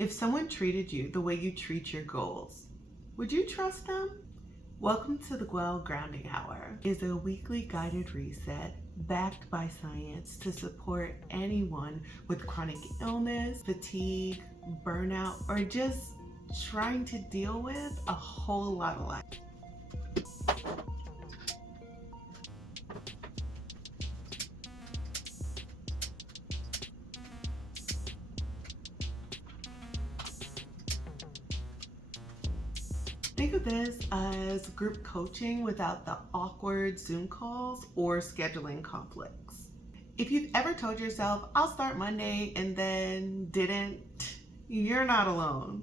If someone treated you the way you treat your goals, would you trust them? Welcome to the Gwell Grounding Hour. It is a weekly guided reset backed by science to support anyone with chronic illness, fatigue, burnout, or just trying to deal with a whole lot of life. Think of this as group coaching without the awkward Zoom calls or scheduling conflicts. If you've ever told yourself, I'll start Monday and then didn't, you're not alone.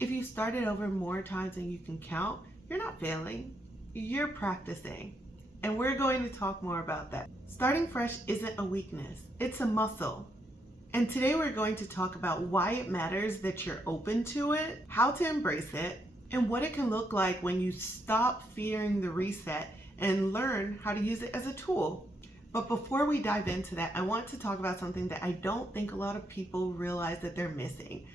If you started over more times than you can count, you're not failing, you're practicing. And we're going to talk more about that. Starting fresh isn't a weakness, it's a muscle. And today we're going to talk about why it matters that you're open to it, how to embrace it, and what it can look like when you stop fearing the reset and learn how to use it as a tool. But before we dive into that, I want to talk about something that I don't think a lot of people realize that they're missing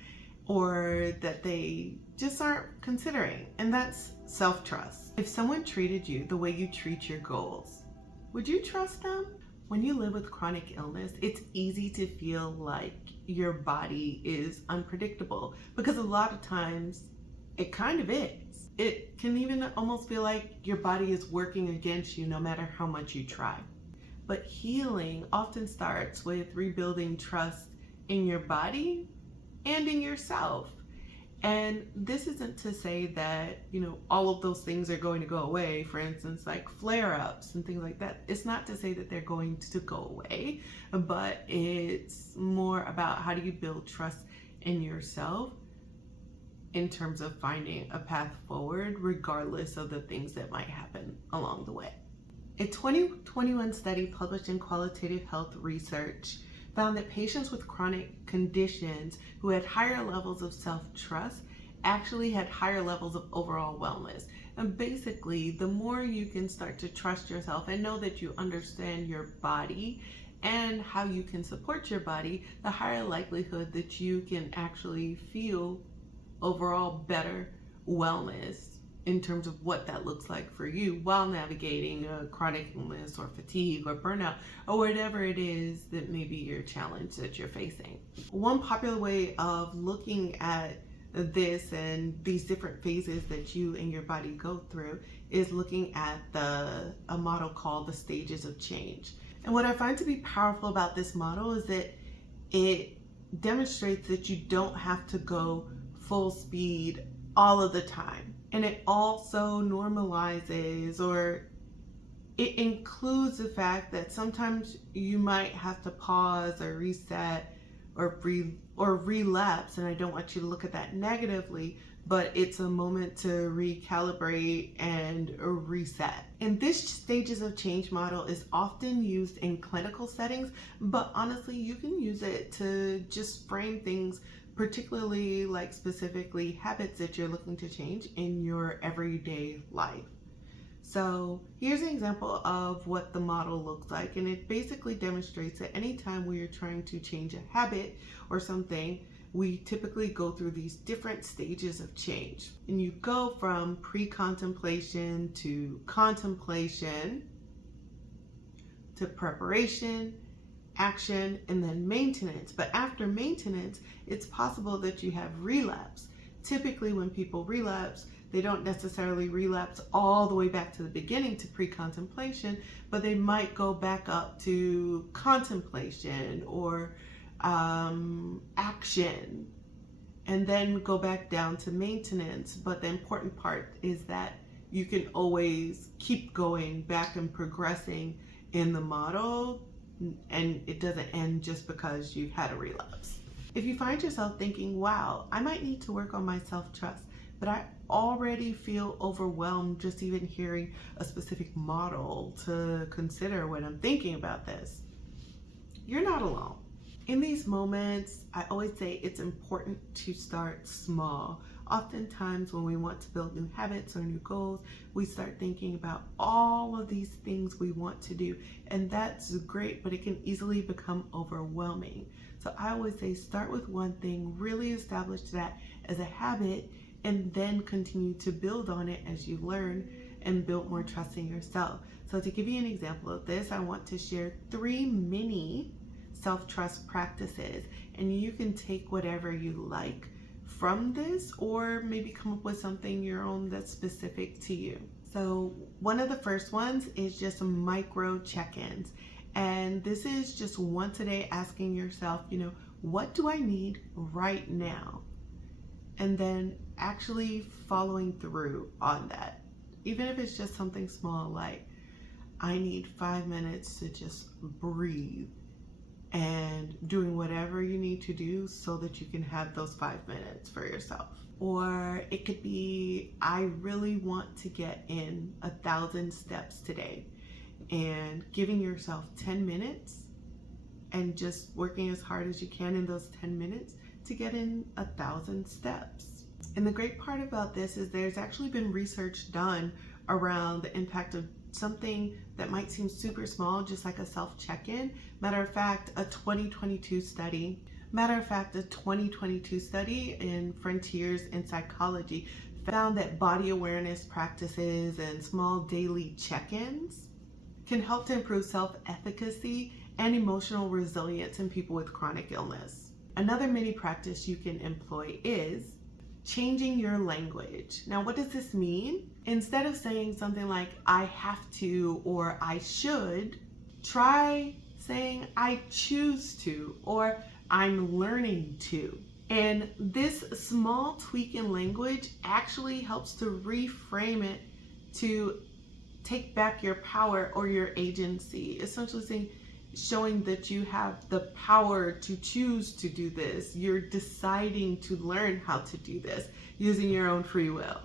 or that they just aren't considering, and that's self-trust. If someone treated you the way you treat your goals, would you trust them? When you live with chronic illness, it's easy to feel like your body is unpredictable because a lot of times it kind of is. It can even almost feel like your body is working against you no matter how much you try. But healing often starts with rebuilding trust in your body and in yourself. And this isn't to say that, all of those things are going to go away. For instance, like flare-ups and things like that. It's not to say that they're going to go away, but it's more about how do you build trust in yourself in terms of finding a path forward, regardless of the things that might happen along the way. A 2021 study published in Qualitative Health Research found that patients with chronic conditions who had higher levels of self-trust actually had higher levels of overall wellness. And basically, the more you can start to trust yourself and know that you understand your body and how you can support your body, the higher likelihood that you can actually feel overall better wellness in terms of what that looks like for you while navigating a chronic illness or fatigue or burnout or whatever it is that may be your challenge that you're facing. One popular way of looking at this and these different phases that you and your body go through is looking at a model called the stages of change. And what I find to be powerful about this model is that it demonstrates that you don't have to go full speed all of the time. And it also normalizes, or it includes the fact that sometimes you might have to pause or reset or relapse. And I don't want you to look at that negatively, but it's a moment to recalibrate and reset. And this stages of change model is often used in clinical settings, but honestly, you can use it to just frame things, particularly like specifically habits that you're looking to change in your everyday life. So here's an example of what the model looks like, and it basically demonstrates that anytime we are trying to change a habit or something, we typically go through these different stages of change. And you go from pre-contemplation to contemplation to preparation, action, and then maintenance. But after maintenance, it's possible that you have relapse. Typically when people relapse, they don't necessarily relapse all the way back to the beginning to pre-contemplation, but they might go back up to contemplation or action, and then go back down to maintenance. But the important part is that you can always keep going back and progressing in the model, and it doesn't end just because you've had a relapse. If you find yourself thinking, wow, I might need to work on my self-trust, but I already feel overwhelmed just even hearing a specific model to consider when I'm thinking about this, you're not alone. In these moments, I always say it's important to start small. Oftentimes when we want to build new habits or new goals, we start thinking about all of these things we want to do, and that's great, but it can easily become overwhelming. So I always say start with one thing, really establish that as a habit, and then continue to build on it as you learn and build more trust in yourself. So to give you an example of this, I want to share 3 mini self-trust practices, and you can take whatever you like from this or maybe come up with something your own that's specific to you. So one of the first ones is just micro check-ins. And this is just once a day asking yourself, what do I need right now? And then actually following through on that. Even if it's just something small like, I need 5 minutes to just breathe, and doing whatever you need to do so that you can have those 5 minutes for yourself. Or it could be, I really want to get in 1,000 steps today, and giving yourself 10 minutes and just working as hard as you can in those 10 minutes to get in 1,000 steps. And the great part about this is there's actually been research done around the impact of something that might seem super small, just like a self check-in. Matter of fact, a 2022 study in Frontiers in Psychology found that body awareness practices and small daily check-ins can help to improve self-efficacy and emotional resilience in people with chronic illness. Another mini practice you can employ is changing your language. Now, what does this mean? Instead of saying something like, I have to or I should, try saying, I choose to or I'm learning to. And this small tweak in language actually helps to reframe it to take back your power or your agency. Essentially showing that you have the power to choose to do this. You're deciding to learn how to do this using your own free will.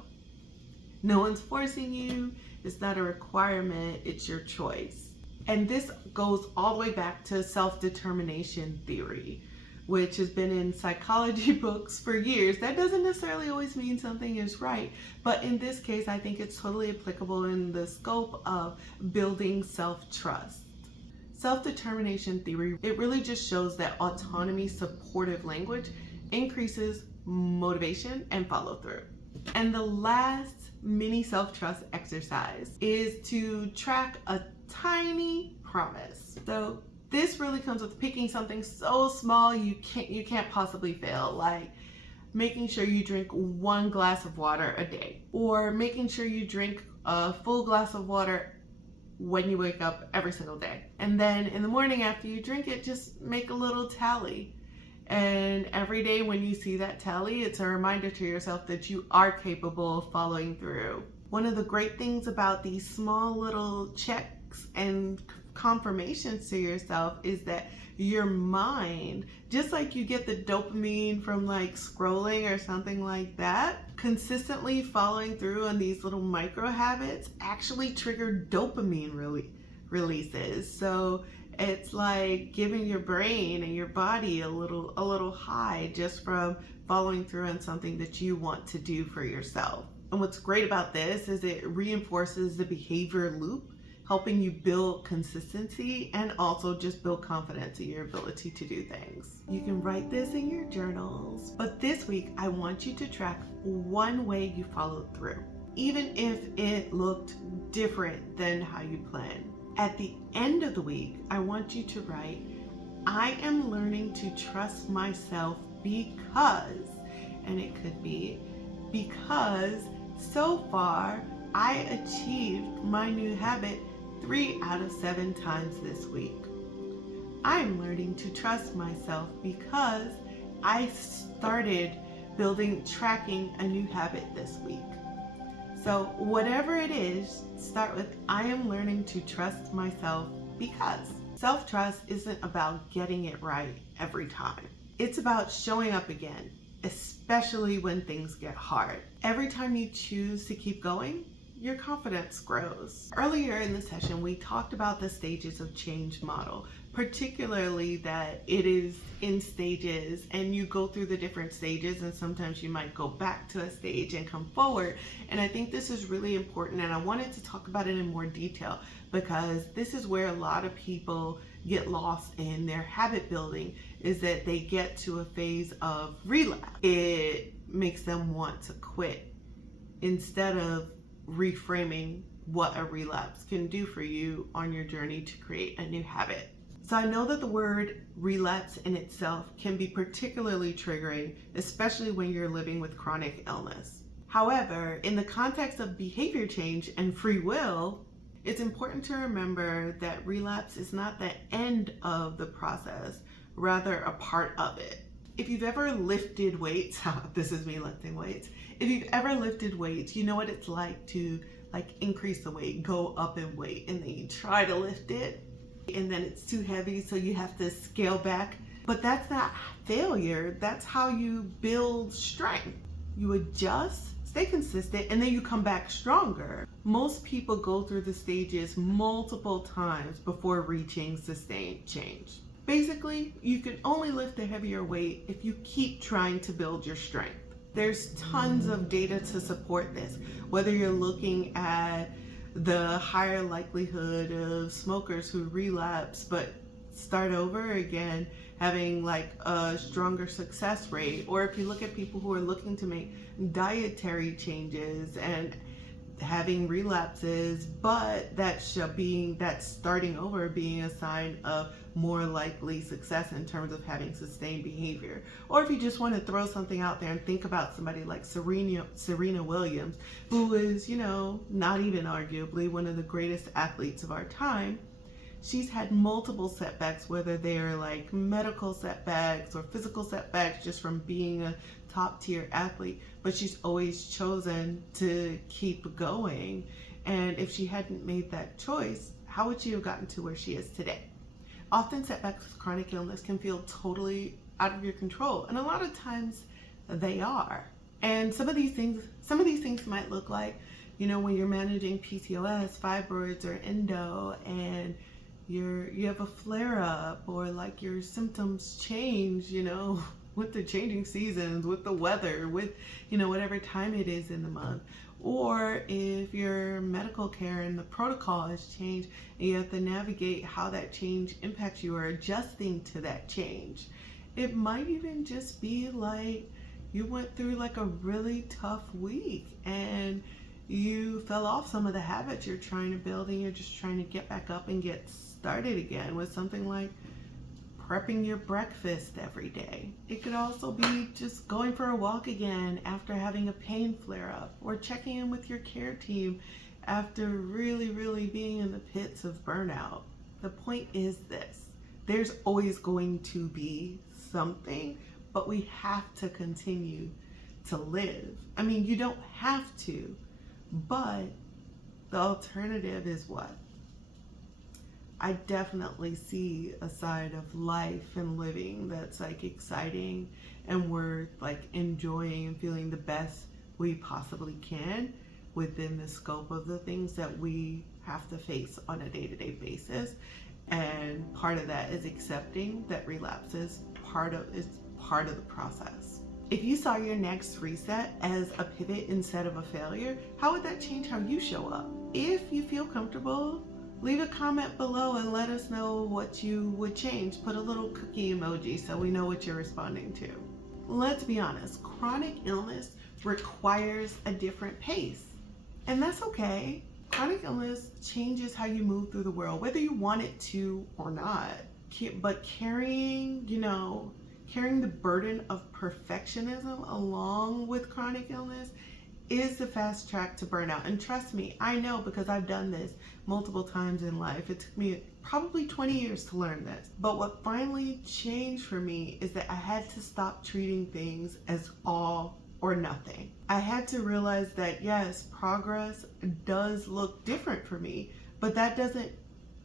No one's forcing you. It's not a requirement. It's your choice. And this goes all the way back to self-determination theory, which has been in psychology books for years. That doesn't necessarily always mean something is right, but in this case, I think it's totally applicable in the scope of building self-trust. Self-determination theory, it really just shows that autonomy supportive language increases motivation and follow through. And the last mini self-trust exercise is to track a tiny promise. So this really comes with picking something so small you can't possibly fail, like making sure you drink 1 glass of water a day, or making sure you drink a full glass of water when you wake up every single day. And then in the morning after you drink it, just make a little tally. And every day when you see that tally, it's a reminder to yourself that you are capable of following through. One of the great things about these small little checks and confirmations to yourself is that your mind, just like you get the dopamine from like scrolling or something like that, consistently following through on these little micro habits actually trigger dopamine releases. So it's like giving your brain and your body a little high just from following through on something that you want to do for yourself. And what's great about this is it reinforces the behavior loop, helping you build consistency and also just build confidence in your ability to do things. You can write this in your journals, but this week I want you to track one way you followed through, even if it looked different than how you planned. At the end of the week, I want you to write, I am learning to trust myself because, and it could be, because so far I achieved my new habit 3 out of 7 times this week. I am learning to trust myself because I started tracking a new habit this week. So whatever it is, start with, I am learning to trust myself because. Self-trust isn't about getting it right every time. It's about showing up again, especially when things get hard. Every time you choose to keep going, your confidence grows. Earlier in the session, we talked about the stages of change model, particularly that it is in stages and you go through the different stages, and sometimes you might go back to a stage and come forward. And I think this is really important, and I wanted to talk about it in more detail because this is where a lot of people get lost in their habit building, is that they get to a phase of relapse. It makes them want to quit instead of reframing what a relapse can do for you on your journey to create a new habit. So I know that the word relapse in itself can be particularly triggering, especially when you're living with chronic illness. However, in the context of behavior change and free will, it's important to remember that relapse is not the end of the process, rather a part of it. If you've ever lifted weights, this is me lifting weights. If you've ever lifted weights, you know what it's like to increase the weight, go up in weight, and then you try to lift it, and then it's too heavy, so you have to scale back. But that's not failure. That's how you build strength. You adjust, stay consistent, and then you come back stronger. Most people go through the stages multiple times before reaching sustained change. Basically, you can only lift a heavier weight if you keep trying to build your strength. There's tons of data to support this, whether you're looking at the higher likelihood of smokers who relapse but start over again having a stronger success rate, or if you look at people who are looking to make dietary changes and having relapses, but that starting over being a sign of more likely success in terms of having sustained behavior. Or if you just want to throw something out there and think about somebody like Serena Williams, who is, not even arguably one of the greatest athletes of our time. She's had multiple setbacks, whether they're medical setbacks or physical setbacks just from being a top tier athlete, but she's always chosen to keep going. And if she hadn't made that choice, how would she have gotten to where she is today? Often setbacks with chronic illness can feel totally out of your control, and a lot of times they are. And some of these things might look like, when you're managing PCOS, fibroids, or endo, and you have a flare up, or your symptoms change, with the changing seasons, with the weather, with whatever time it is in the month. Or if your medical care and the protocol has changed and you have to navigate how that change impacts you or adjusting to that change. It might even just be you went through a really tough week and you fell off some of the habits you're trying to build, and you're just trying to get back up and get started again with something like prepping your breakfast every day. It could also be just going for a walk again after having a pain flare up, or checking in with your care team after really being in the pits of burnout. The point is this: there's always going to be something, but we have to continue to live. I mean, you don't have to, but the alternative is what? I definitely see a side of life and living that's exciting and worth enjoying and feeling the best we possibly can within the scope of the things that we have to face on a day-to-day basis. And part of that is accepting that relapse is part of the process. If you saw your next reset as a pivot instead of a failure, how would that change how you show up? If you feel comfortable, leave a comment below and let us know what you would change. Put a little cookie emoji so we know what you're responding to. Let's be honest, chronic illness requires a different pace, and that's okay. Chronic illness changes how you move through the world, whether you want it to or not. But carrying the burden of perfectionism along with chronic illness is the fast track to burnout. And trust me, I know, because I've done this multiple times in life. It took me probably 20 years to learn this. But what finally changed for me is that I had to stop treating things as all or nothing. I had to realize that yes, progress does look different for me, but that doesn't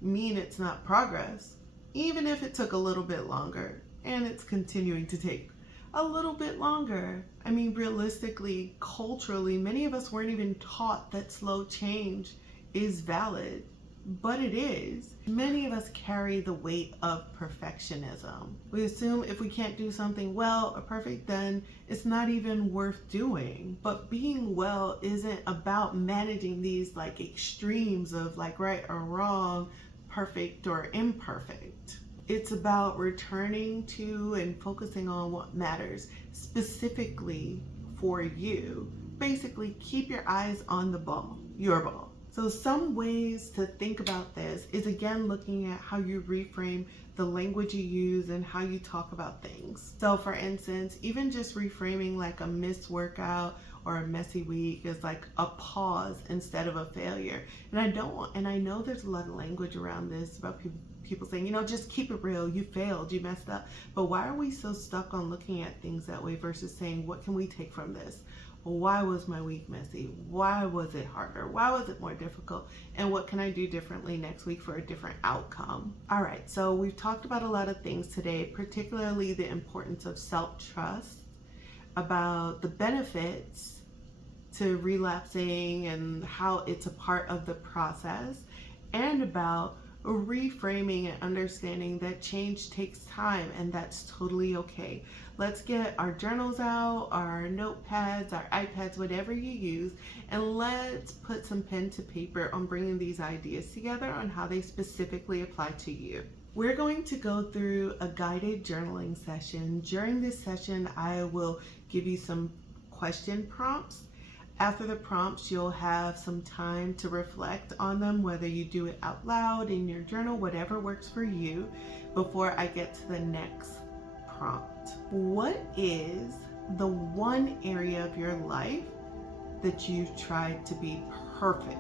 mean it's not progress. Even if it took a little bit longer, and it's continuing to take a little bit longer. I mean, realistically, culturally, many of us weren't even taught that slow change is valid, but it is. Many of us carry the weight of perfectionism. We assume if we can't do something well or perfect, then it's not even worth doing. But being well isn't about managing these extremes of right or wrong, perfect or imperfect. It's about returning to and focusing on what matters specifically for you. Basically, keep your eyes on the ball, your ball. So some ways to think about this is, again, looking at how you reframe the language you use and how you talk about things. So for instance, even just reframing like a missed workout or a messy week is like a pause instead of a failure. And I know there's a lot of language around this about people saying, just keep it real, you failed, you messed up. But why are we so stuck on looking at things that way versus saying, what can we take from this? Why was my week messy? Why was it harder? Why was it more difficult? And what can I do differently next week for a different outcome? All right, so we've talked about a lot of things today, particularly the importance of self-trust, about the benefits to relapsing and how it's a part of the process, and about reframing and understanding that change takes time and that's totally okay. Let's get our journals out, our notepads, our iPads, whatever you use, and let's put some pen to paper on bringing these ideas together on how they specifically apply to you. We're going to go through a guided journaling session. During this session, I will give you some question prompts. After the prompts, you'll have some time to reflect on them, whether you do it out loud in your journal, whatever works for you, before I get to the next prompt. What is the one area of your life that you've tried to be perfect?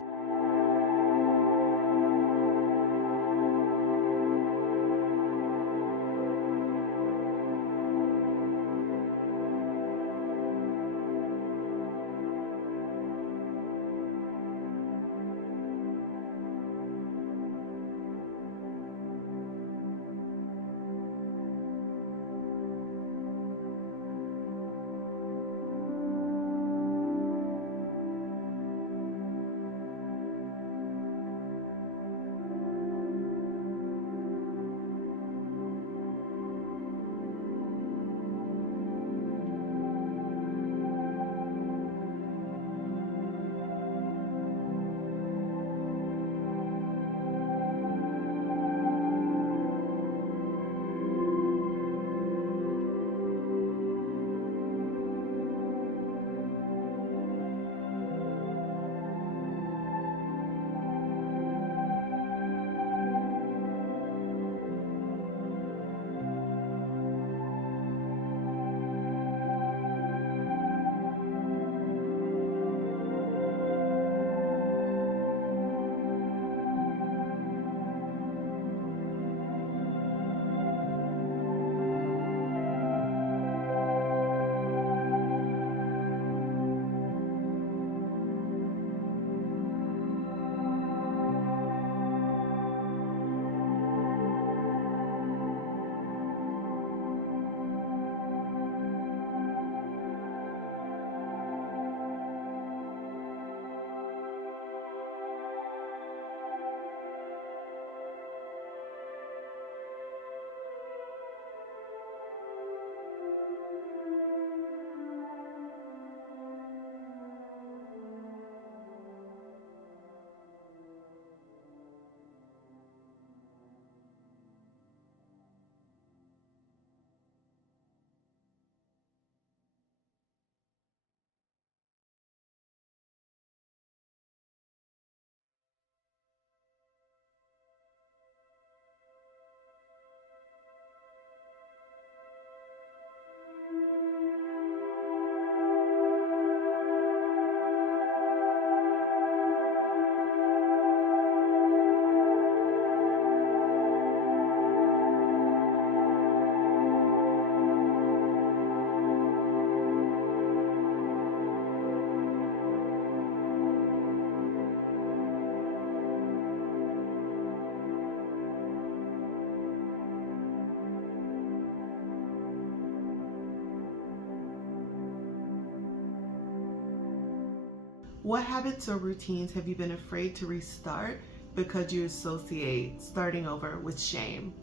What habits or routines have you been afraid to restart because you associate starting over with shame?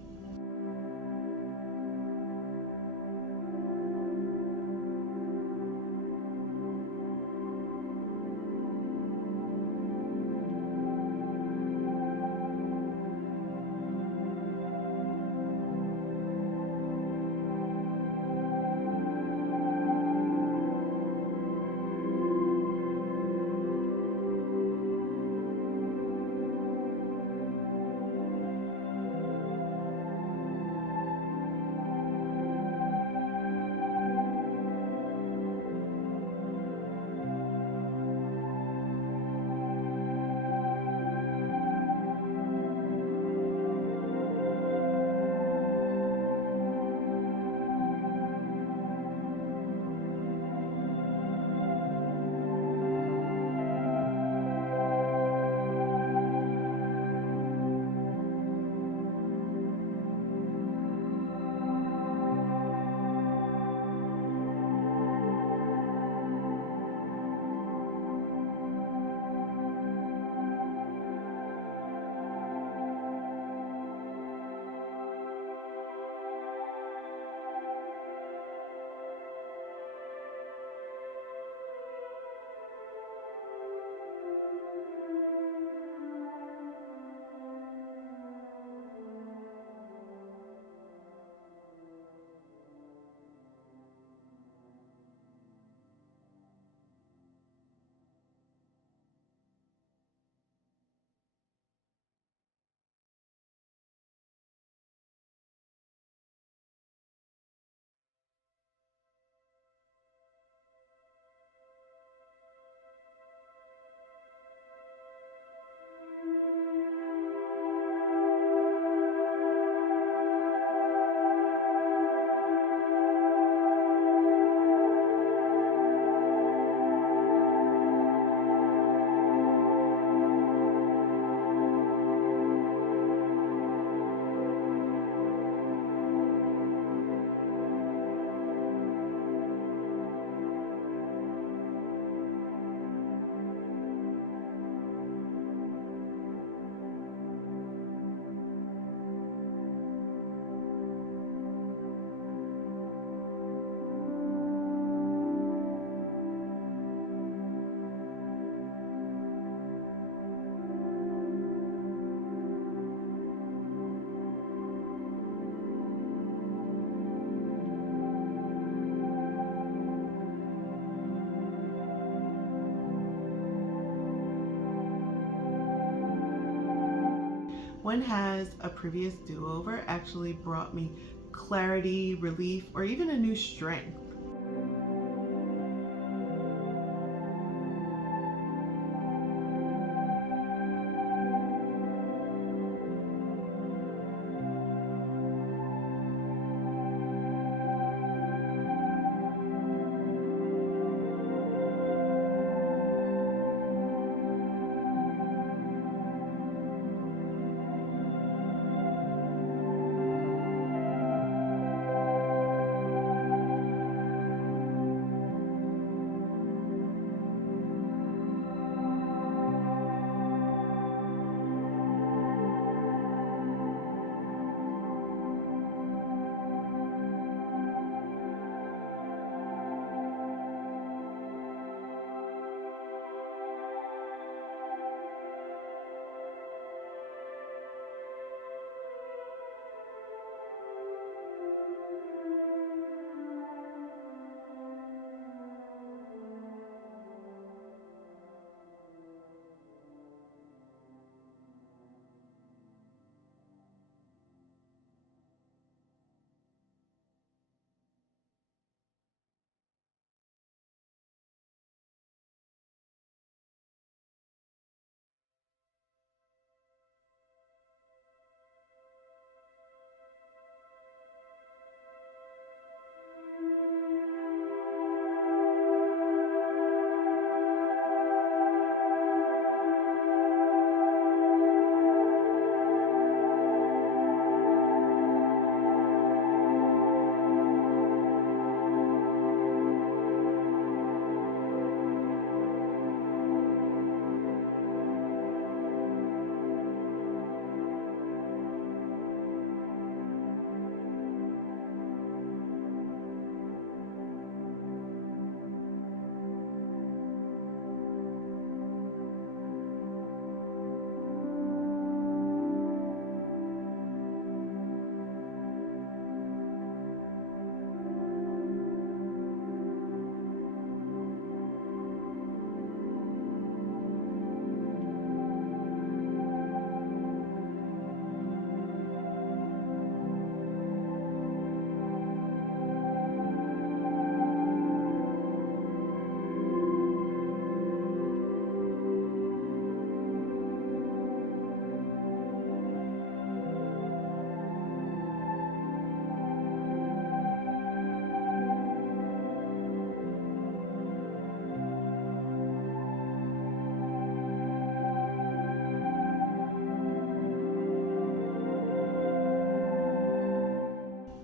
When has a previous do-over actually brought me clarity, relief, or even a new strength?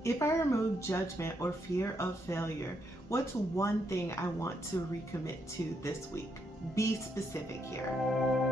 If I remove judgment or fear of failure, what's one thing I want to recommit to this week? Be specific here.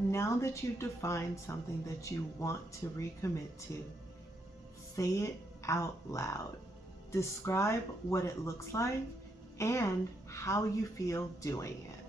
Now that you've defined something that you want to recommit to, say it out loud. Describe what it looks like and how you feel doing it.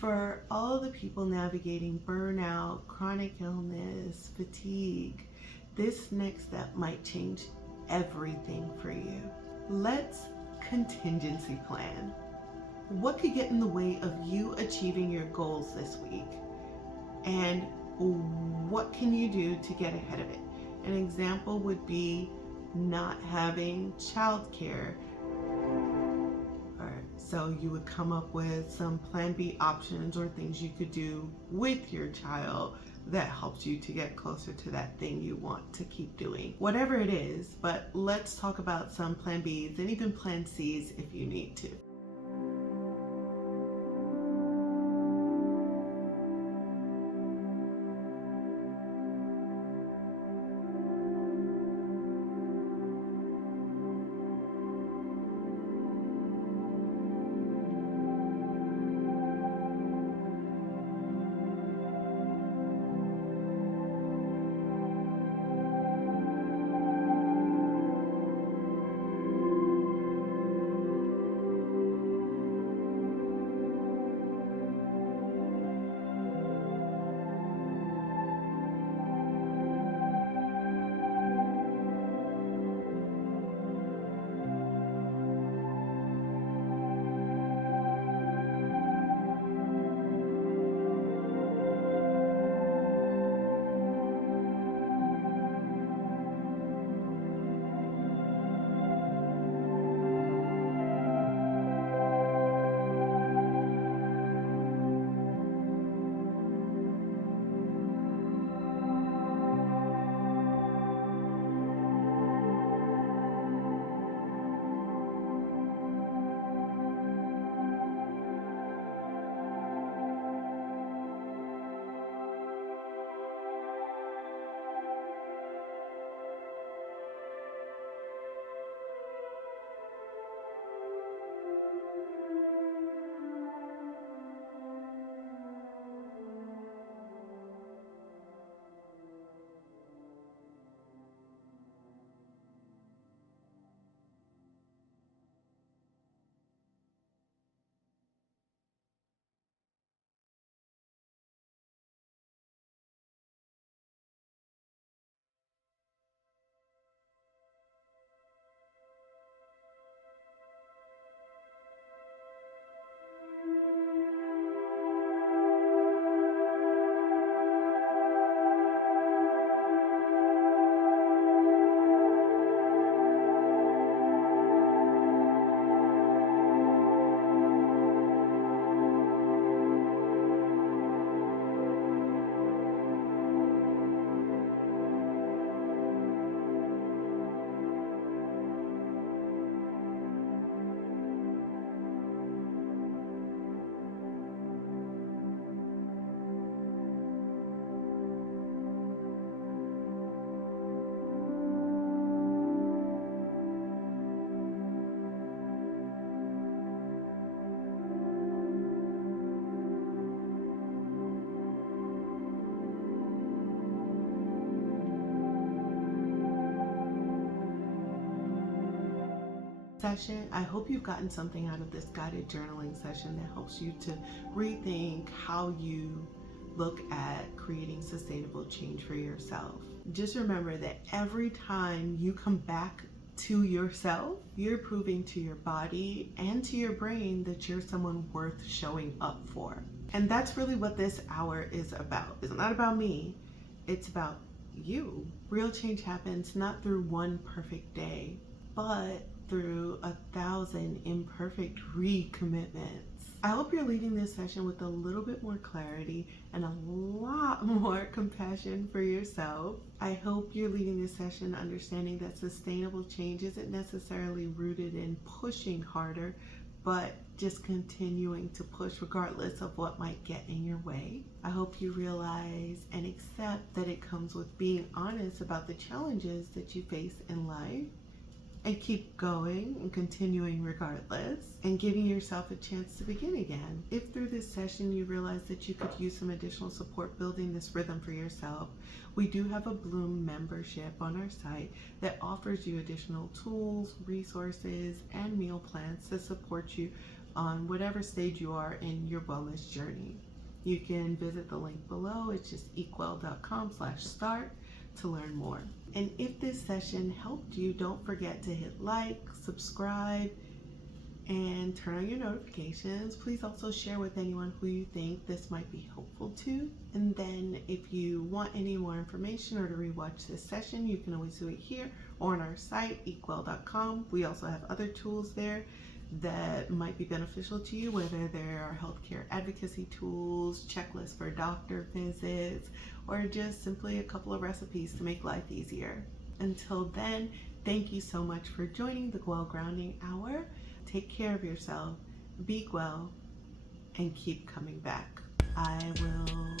For all of the people navigating burnout, chronic illness, fatigue, this next step might change everything for you. Let's contingency plan. What could get in the way of you achieving your goals this week? And what can you do to get ahead of it? An example would be not having childcare. So you would come up with some plan B options or things you could do with your child that helps you to get closer to that thing you want to keep doing. Whatever it is, but let's talk about some plan Bs and even plan Cs if you need to. session. I hope you've gotten something out of this guided journaling session that helps you to rethink how you look at creating sustainable change for yourself. Just remember that every time you come back to yourself, you're proving to your body and to your brain that you're someone worth showing up for. And that's really what this hour is about. It's not about me, it's about you. Real change happens not through one perfect day, but through 1,000 imperfect recommitments. I hope you're leaving this session with a little bit more clarity and a lot more compassion for yourself. I hope you're leaving this session understanding that sustainable change isn't necessarily rooted in pushing harder, but just continuing to push regardless of what might get in your way. I hope you realize and accept that it comes with being honest about the challenges that you face in life, and keep going and continuing regardless, and giving yourself a chance to begin again. If through this session you realize that you could use some additional support building this rhythm for yourself, we do have a Bloom membership on our site that offers you additional tools, resources, and meal plans to support you on whatever stage you are in your wellness journey. You can visit the link below. It's just eatgwell.com/start to learn more. And if this session helped you, don't forget to hit like, subscribe, and turn on your notifications. Please also share with anyone who you think this might be helpful to. And then if you want any more information or to rewatch this session, you can always do it here or on our site, eatgwell.com. We also have other tools there that might be beneficial to you, whether there are healthcare advocacy tools, checklists for doctor visits, or just simply a couple of recipes to make life easier. Until then, thank you so much for joining the Gwell Grounding Hour. Take care of yourself, be Gwell, and keep coming back. I will